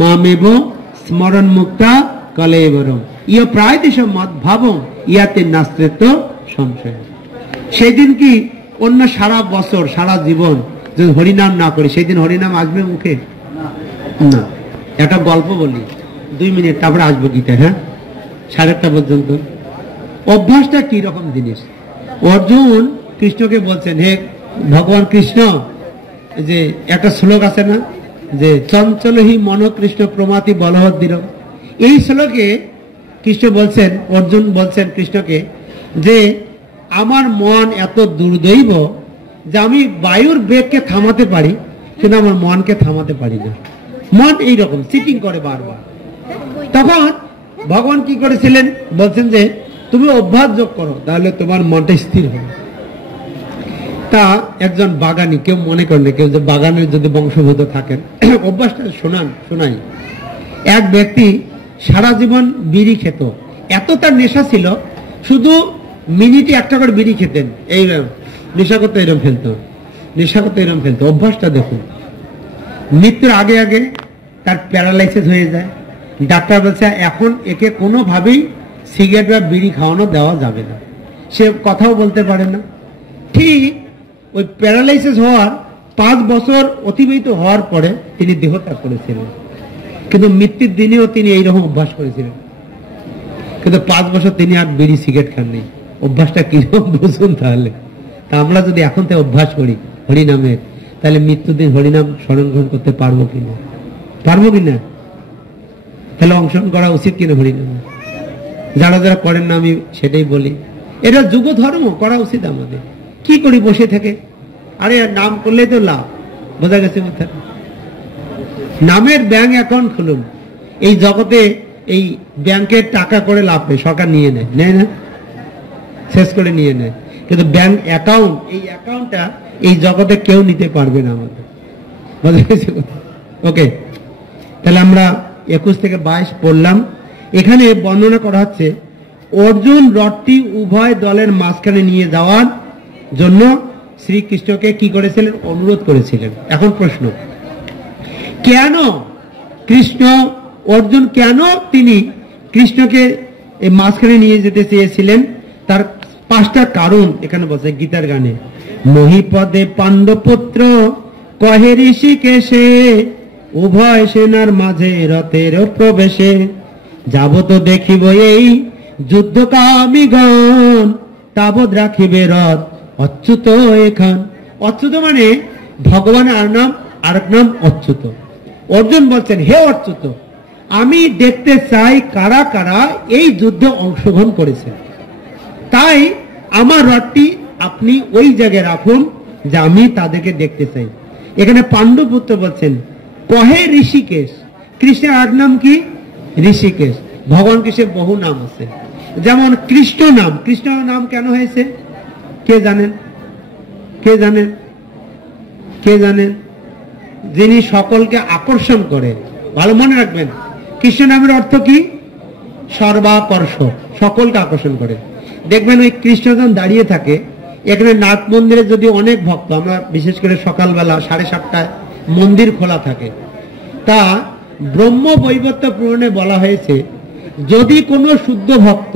মামেব স্মরণ মুক্তা কলেবরম ইয় প্রায়দিশ মদ্ভাবম ইয়াতে নাস্ত্রেত্ব সংশয়। সেদিন কি অন্য সারা বছর সারা জীবন যদি হরিনাম না করি সেদিন হরিনাম আসবে মুখে না। একটা গল্প বলি 2 মিনিট, তারপরে আসবো গীতা। হ্যাঁ, 8:30 পর্যন্ত। অভ্যাসটা কি রকম জিনিস? অর্জুন কৃষ্ণকে বলছেন, হে ভগবান কৃষ্ণ, যে একটা শ্লোক আছে না, যে চঞ্চলহি মন কৃষ্ণ প্রমাতি বলহদ্দির। এই শ্লোকে কৃষ্ণ বলছেন, অর্জুন বলছেন কৃষ্ণকে যে আমার মন এত দুর্দৈব যে আমি বায়ুর বেগকে থামাতে পারি কিন্তু আমার মনকে থামাতে পারি না। মন এইরকম চিটিং করে বারবার। তখন ভগবান কি করেছিলেন, বলছেন যে তুমি অভ্যাস যোগ করো তাহলে তোমার মনটা স্থির হবে। তা একজন বাগানি, কেউ মনে করেন কেউ যে বাগানের যদি বংশভূত থাকেন, অভ্যাসটা শোনাই। এক ব্যক্তি সারা জীবন বিড়ি খেত, এত তার নেশা ছিল, শুধু মিনিটে একটা করে বিড়ি খেতেন। এই নেশা করতে এরম ফেলতো। অভ্যাসটা দেখুন, মৃত্যুর আগে আগে তার প্যারালাইসিস হয়ে যায়। ডাক্তার বলছে এখন একে কোনোভাবেই সিগারেট বা বিড়ি খাওয়ানো দেওয়া যাবে না, সে কথাও বলতে পারে না। ঠিক ওই প্যারালাইসিস হওয়ার 5 বছর অতিবাহিত হওয়ার পরে তিনি দেহত্যাগ করেছিলেন, কিন্তু মৃত্যুর দিনেও তিনি এইরকম অভ্যাস করেছিলেন। কিন্তু 5 বছর তিনি আর বিড়ি সিগারেট খাননি। অভ্যাসটা কিরকম বুঝুন তাহলে। তা আমরা যদি এখন থেকে অভ্যাস করি হরিনামের, তাহলে মৃত্যুর দিন হরিনাম স্মরণ গ্রহণ করতে পারবো কিনা? তাহলে অংশগ্রহণ করা উচিত কিনা হরিনামে? যারা যারা করেন না আমি সেটাই বলি, এটা যুগ ধর্ম, করা উচিত আমাদের। কি করি বসে থেকে? আরে নাম করলেই তো লাভ, বোঝা গেছে? নামের ব্যাংক অ্যাকাউন্ট খুলুন। এই জগতে এই ব্যাংকের টাকা করে লাভ নেই, সরকার নিয়ে নেয় না, শেষ করে নিয়ে নেয়। কিন্তু ব্যাংক অ্যাকাউন্ট, এই অ্যাকাউন্টটা এই জগতে কেউ নিতে পারবে না আমাদের, বোঝা গেছে? ওকে, তাহলে আমরা 21 থেকে 22 পড়লাম। এখানে বর্ণনা করা হচ্ছে অর্জুন রথটি উভয় দলের মাঝখানে নিয়ে যাওয়ার জন্য শ্রীকৃষ্ণকে কি করেছিলেন? অনুরোধ করেছিলেন। এখন প্রশ্ন, কেন অর্জুন কেন তিনি কৃষ্ণকে মাঝখানে নিয়ে যেতে চেয়েছিলেন? তার 5টা কারণ এখানে বলছে গীতার গানে। মহিপদে পাণ্ডবপুত্র কহে ঋষিকেশে, উভয় সেনার মাঝে রথের প্রবেশে, যাবত দেখিব এই যুদ্ধকামীগণ, তাবৎ রাখিবে রথ অচ্যুত এখান। অচ্যুত মানে ভগবানের আরেক নাম অচ্যুত। অর্জুন বলছেন, হে অচ্যুত, আমি দেখতে চাই কারা কারা এই যুদ্ধে অংশগ্রহণ করেছেন, তাই আমার রথটি আপনি ওই জায়গায় রাখুন যে আমি তাদেরকে দেখতে চাই। এখানে পাণ্ডবপুত্র বলছেন কহে ঋষিকেশ। কৃষ্ণের আর নাম কি? ঋষিকেশ। ভগবান কৃষ্ণের বহু নাম আছে, যেমন কৃষ্ণ নাম। কৃষ্ণ নাম কেন হয়েছে কে জানেন? যিনি সকলকে আকর্ষণ করে। ভালো মনে রাখবেন, কৃষ্ণ নামের অর্থ কি? সর্বাকর্ষক, সকলকে আকর্ষণ করে। দেখবেন ওই কৃষ্ণ যখন দাঁড়িয়ে থাকে, এখানে নাথ মন্দিরে যদি অনেক ভক্ত, আমরা বিশেষ করে সকালবেলা 7:30টায় মন্দির খোলা থাকে, তা ব্রহ্ম বৈবর্ত পুরাণে বলা হয়েছে যদি কোনো শুদ্ধ ভক্ত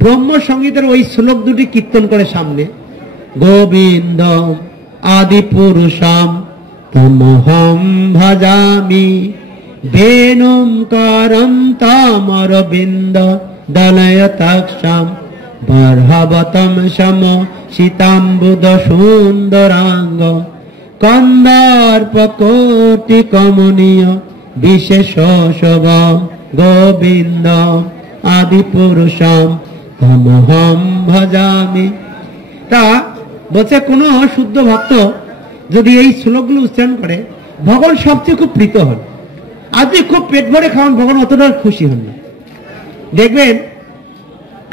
ব্রহ্ম সংগীতের ওই শ্লোক দুটি কীর্তন করে সামনে, গোবিন্দ আদি পুরুষম তমহম ভজামি বেনুম করম তামরবিন্দ দলয়তাক্ষম বর্হবতম সম সীতাম্বুদ সুন্দরাঙ্গ কন্দর্প কোটি কমনীয় বিশেষ শোভ গোবিন্দ আদি পুরুষম তমহম ভজামি। তা বলছে কোন শুদ্ধ ভক্ত যদি এই শ্লোকগুলো উচ্চারণ করে, ভগবান সবচেয়ে খুব প্রীত হন। আপনি খুব পেট ভরে খাওয়ান, ভগবান অতটা খুশি হন না। দেখবেন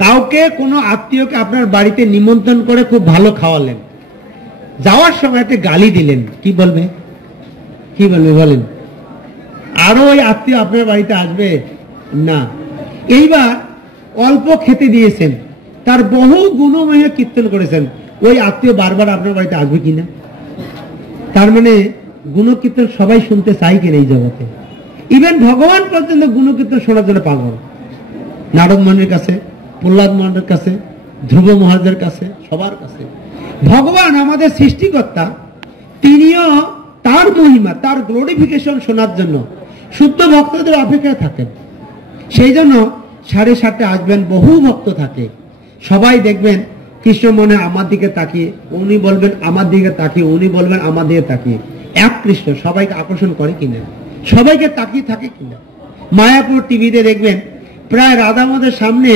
কাউকে কোনো আত্মীয়কে আপনার বাড়িতে নিমন্ত্রণ করে খুব ভালো খাওয়ালেন, যাওয়ার সময় একটা গালি দিলেন, কি বলবে বলেন? আরো ওই আত্মীয় আপনার বাড়িতে আসবে না। এইবার অল্প খেতে দিয়েছেন, তার বহু গুণময় কীর্তন করেছেন, ওই আত্মীয় বারবার আপনার বাড়িতে আসবে কিনা? তার মানে গুণকীর্তন সবাই শুনতে চাই কিনা এই জগতে? ইভেন ভগবান পর্যন্ত গুণকীর্তন শোনার জন্য পাগল। নারদ মুনির কাছে, প্রহ্লাদ মহারাজের কাছে, ধ্রুব মহারাজের কাছে, সবার কাছে। ভগবান আমাদের সৃষ্টিকর্তা, তিনিও তার মহিমা, তার গ্লোরিফিকেশন শোনার জন্য শুদ্ধ ভক্তদের অপেক্ষায় থাকেন। সেই জন্য 7:30 আসবেন, বহু ভক্ত থাকে। সবাই দেখবেন কৃষ্ণ মনে আমার দিকে তাকিয়ে, উনি বলবেন আমার দিকে তাকিয়ে, উনি বলবেন আমার দিকে তাকিয়ে। এক কৃষ্ণ সবাইকে আকর্ষণ করে কিনা, সবাইকে তাকিয়ে থাকে কিনা। মায়াপুর টিভিতে দেখবেন প্রায় রাধা মাধবের সামনে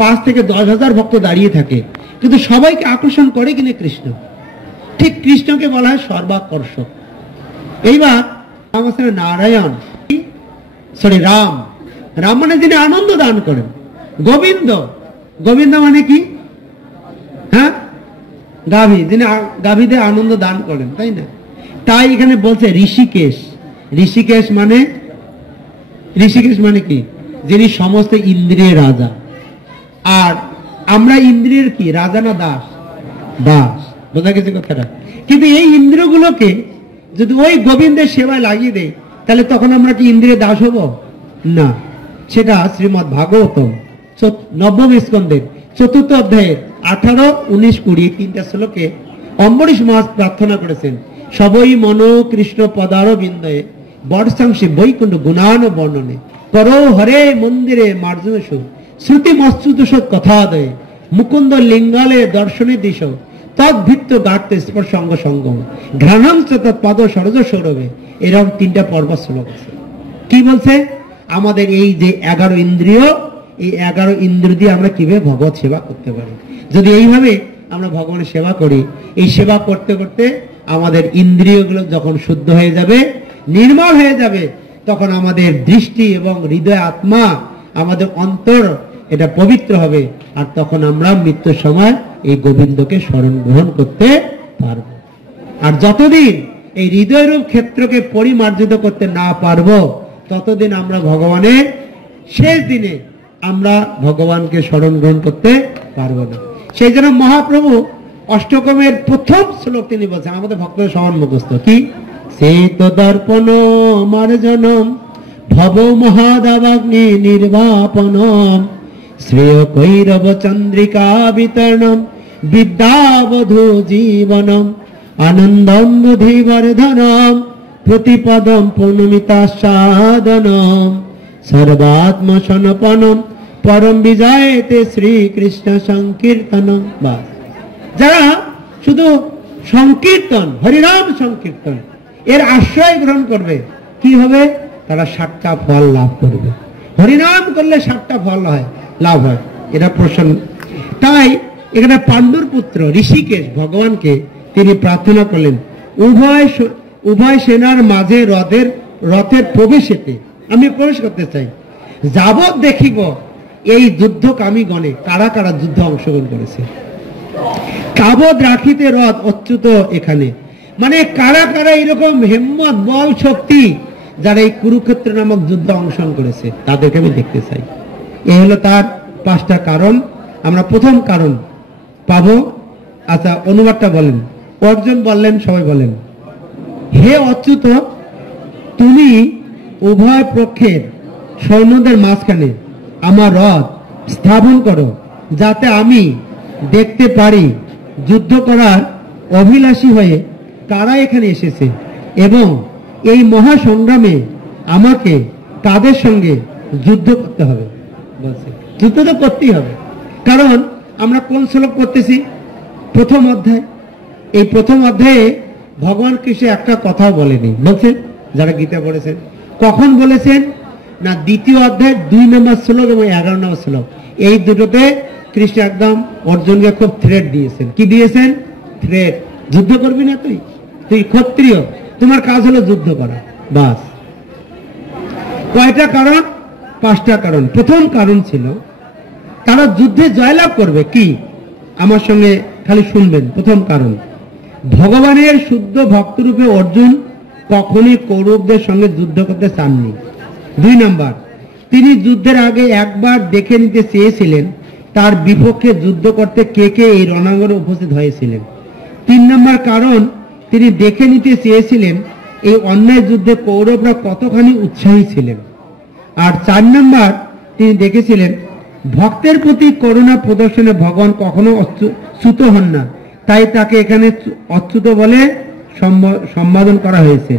5 থেকে 10,000 ভক্ত দাঁড়িয়ে থাকে, কিন্তু সবাইকে আকর্ষণ করে কিনা কৃষ্ণ। ঠিক কৃষ্ণকে বলা হয় সর্বাকর্ষক। এইবার আমার নারায়ণ, রাম, রাম মানে যিনি আনন্দ দান করেন। গোবিন্দ, গোবিন্দ মানে কি? হ্যাঁ, গাভী, যিনি গাভীদের আনন্দ দান করেন, তাই না? তাই এখানে বলছে ঋষিকেশ। ঋষিকেশ মানে কি? যিনি সমস্ত ইন্দ্রিয়ের রাজা। আর আমরা ইন্দ্রিয়ের কি রাজা না দাস? দাস। বোঝা গেছে কথাটা? কিন্তু এই ইন্দ্রিয়গুলোকে যদি ওই গোবিন্দের সেবায় লাগিয়ে দেয়, তাহলে তখন আমরা কি ইন্দ্রিয় দাস হব? না। সেটা শ্রীমদ্ ভাগবতম 9ম স্কন্ধের 4th অধ্যায়ের 18, 19, 20 তিনটা শ্লোকে অম্বরীশ মহারাজ প্রার্থনা করেছেন। সবই মনো কৃষ্ণ পদার বিন্দয়ে বর্ষাংশে বৈকুণ্ঠ গুণান বর্ণনে করো হরে মন্দিরে মার্জনেশু শ্রুতি মস্তুদোষৎ কথাদয়ে মুকুন্দ লিঙ্গালে দর্শনে দিশ তদ্ভিত্ত গাঢ়তে স্পর্শ অঙ্গ সঙ্গম ঘ্রাণাংশ তৎপদ সরজ সৌরভে। এরকম 3টা পর্ব শ্লোক আছে। কি বলছে? আমাদের এই যে 11 ইন্দ্রিয়, এই 11 ইন্দ্রিয় দিয়ে আমরা কিভাবে ভগবত সেবা করতে পারি। যদি এইভাবে আমরা ভগবানের সেবা করি, এই সেবা করতে করতে আমাদের ইন্দ্রিয়গুলো যখন শুদ্ধ হয়ে যাবে, নির্মল হয়ে যাবে, তখন আমাদের দৃষ্টি এবং হৃদয়, আত্মা, আমাদের অন্তর এটা পবিত্র হবে। আর তখন আমরা মৃত্যুর সময় এই গোবিন্দকে স্মরণ গ্রহণ করতে পারব। আর যতদিন এই হৃদয়রূপ ক্ষেত্রকে পরিমার্জিত করতে না পারবো, ততদিন আমরা ভগবানের শেষ দিনে আমরা ভগবানকে স্মরণ গ্রহণ করতে পারবো না। সেই জন্য মহাপ্রভু অষ্টকমের প্রথম শ্লোক তিনি বলছেন, আমাদের ভক্তদের সমান মুখস্থ, কি? শ্বেত দর্পণ মার্জনম ভব মহাদাবাগ্নি নির্বাপনম শ্রেয় কৈরব চন্দ্রিকা বিতরণম বিদ্যাবধূ জীবনম আনন্দম বুধিবর্ধনম প্রতিপদম পূর্ণমিতা সাধনম সর্বাত্ম সনপনম পরম বিজয়তে শ্রীকৃষ্ণ সংকীর্তনম। বাস, যারা শুধু সংকীর্তন, হরিনাম সংকীর্তন এর আশ্রয় গ্রহণ করবে, কি হবে? তারা 7টা ফল লাভ করবে। হরিনাম করলে 7টা ফল হয়, লাভ হয়। এটা প্রসন্ন। তাই এখানে পাণ্ডুর পুত্র ঋষিকেশ ভগবানকে তিনি প্রার্থনা করলেন, উভয় সেনার মাঝে রথের প্রবেশেতে আমি প্রবেশ করতে চাই। যাবৎ দেখিব এই যুদ্ধকামী গণে কারা কারা যুদ্ধ অংশগ্রহণ করেছে, তাবৎ রাখিতে রথ অচ্যুত এখানে। মানে কারা কারা এরকম হিম্মত, বল, শক্তি যারা এই কুরুক্ষেত্র নামক যুদ্ধ অংশগ্রহণ করেছে, তাদেরকে আমি দেখতে চাই। এই হলো তার 5টা কারণ। আমরা প্রথম কারণ পাবো। আচ্ছা, অনুবাদটা বলেন। অর্জুন বললেন, সবাই বলেন, হে অচ্যুত, তুমি উভয় পক্ষের সৈন্যদের মাঝখানে আমার রথ স্থাপন করো, যাতে আমি দেখতে পারি যুদ্ধ করার অভিলাষী হয়ে কারা এখানে এসেছে এবং এই মহাসংগ্রামে আমাকে তাদের সঙ্গে যুদ্ধ করতে হবে। বলছে যুদ্ধ তো করতেই হবে, কারণ আমরা কোন শ্লোক করতেছি? প্রথম অধ্যায়। এই প্রথম অধ্যায়ে ভগবান কৃষ্ণ একটা কথাও বলেনি। বলছেন যারা গীতা পড়েছেন, কখন বলেছেন না? 2য় অধ্যায় 2 নম্বর শ্লোক এবং 11 নম্বর শ্লোক, এই দুটোতে কৃষ্ণ একদম অর্জুনকে খুব থ্রেট দিয়েছেন। কি দিয়েছেন? থ্রেট। যুদ্ধ করবি না, তুই ক্ষত্রিয়, তোমার কাজ হলো যুদ্ধ করা। বাস। কয়টা কারণ? 5টা কারণ। প্রথম কারণ ছিল তারা যুদ্ধে জয়লাভ করবে। কি? আমার সঙ্গে খালি শুনবেন। প্রথম কারণ, ভগবানের শুদ্ধ ভক্তরূপে অর্জুন কখনই কৌরবদের সঙ্গে যুদ্ধ করতে চাননি। 2 নম্বর, তিনি যুদ্ধের আগে একবার দেখে নিতে চেয়েছিলেন তার বিপক্ষে যুদ্ধ করতে কে কে এই রণাঙ্গনে উপস্থিত হয়েছিলেন। 3 নম্বর কারণ, তিনি দেখে নিতে চেয়েছিলেন এই অন্যায় যুদ্ধে কৌরবরা কতখানি উৎসাহী ছিলেন। আর 4 নম্বর, তিনি দেখেছিলেন ভক্তের প্রতি করুণা প্রদর্শনে ভগবান কখনো চ্যুত হন না, তাই তাকে এখানে অচ্যুত বলে সম্বোধন করা হয়েছে।